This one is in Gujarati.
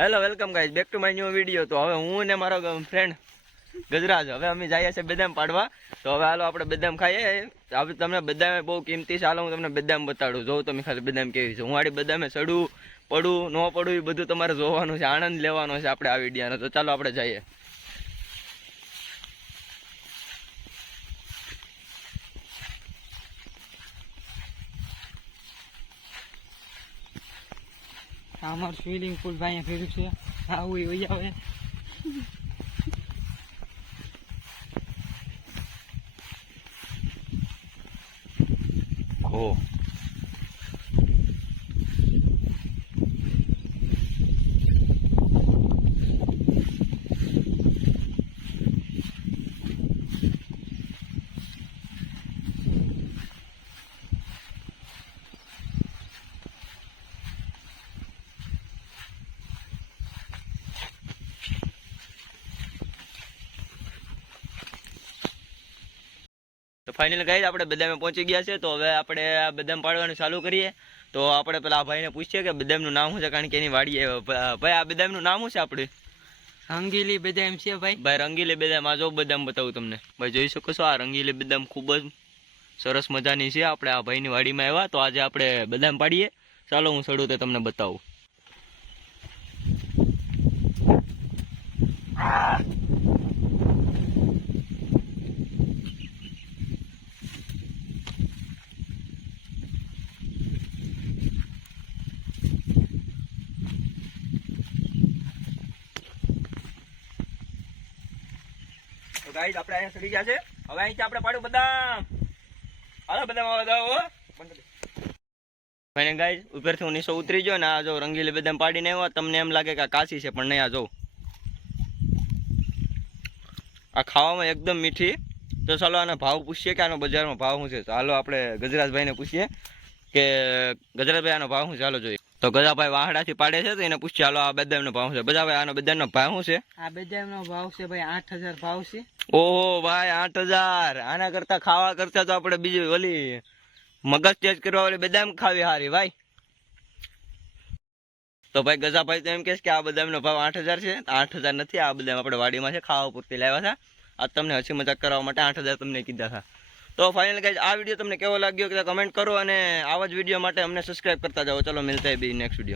Hello welcome guys back to my new video તો હવે હું ને મારો ફ્રેન્ડ ગજરાજ, હવે અમે જઈએ છીએ બદામ પાડવા. તો હવે હાલો આપણે બદામ ખાઈએ. આપણે તમને બદામ બહુ કિંમતી છે. હાલો હું તમને બદામ બતાડું. જોઉં તમે ખાલી બદામ કેવી છે. હું આડી બદામે ચડું પડું, ન પડું, એ બધું તમારે જોવાનું છે. આનંદ લેવાનો છે આપણે આ વિડીયાનો તો ચાલો આપણે જઈએ. અમારું સ્વિમિંગ પુલ ભાઈ ફેર્યું છે. આવું એ વહી આવે ઓ તો ફાઇનલ ગાઈઝ આપણે બદામે પહોંચી ગયા છે. તો હવે આપણે આ બદામ પાડવાનું ચાલુ કરીએ. તો આપણે પેલા આ ભાઈને પૂછીએ કે બદામનું નામ શું છે? કારણ કે એની વાડી ભાઈ આ બદામનું નામ શું છે આપણે? રંગીલી બદામ છે ભાઈ. ભાઈ રંગીલી બદામ આ જો બદામ બતાવું તમને. ભાઈ જોઈ શકો છો આ રંગીલી બદામ ખૂબ જ સરસ મજાની છે. આપણે આ ભાઈની વાડીમાં આવ્યા. તો આજે આપણે બદામ પાડીએ. ચાલો હું સડું તે તમને બતાવું. તો આપણે અહીંયા સડી ગયા છે. હવે અહીંથી આપણે પાડું બદામ. હાલો, બદામ ગાઈઝ ઉપરથી હું ઉતરી ગયો ને, આ જો રંગીલી બદામ પાડીને આવ્યો, તમને એમ લાગે કે આ છે, પણ નહીં, આ આ ખાવામાં એકદમ મીઠી. તો ચાલો આનો ભાવ પૂછીએ કે આનો બજારમાં ભાવ શું છે? ચાલો આપણે ગજરાજભાઈને પૂછીએ કે ગજરાજભાઈ, આનો ભાવ શું ચાલો જોઈએ. તો ગજાભાઈ વાહડાથી પાડે છે તો એને પૂછ્યા હાલો આ બદામનો ભાવ છે. ગજાભાઈ આનો બદામનો ભાવ શું છે? આ બદામનો ભાવ છે ભાઈ આઠ હજાર ભાવ છે. ઓહો ભાઈ આઠ હજાર. આના કરતા ખાવા કરતા તો આપણે બીજી ઓલી મગજ તેજ કરવા ઓલી બદામ ખાવી હારી ભાઈ. તો ભાઈ ગજાભાઈ તો એમ કહે કે આ બદામનો ભાવ આઠ હજાર છે. આઠ હજાર નથી આ બદામ આપણે વાડીમાં છે ખાવા પૂરતી લાવ્યા છે. આ તમને હસી મજાક કરવા માટે આઠ હજાર તમને કીધા હતા. તો ફાઇનલ ગાઈઝ આ વીડિયો તમને કેવો લાગ્યો કે કમેન્ટ કરો અને આવા જ વીડિયો માટે અમને સબસ્ક્રાઈબ કરતા જાઓ. ચલો મિલતા બી નેક્સ્ટ વીડિયો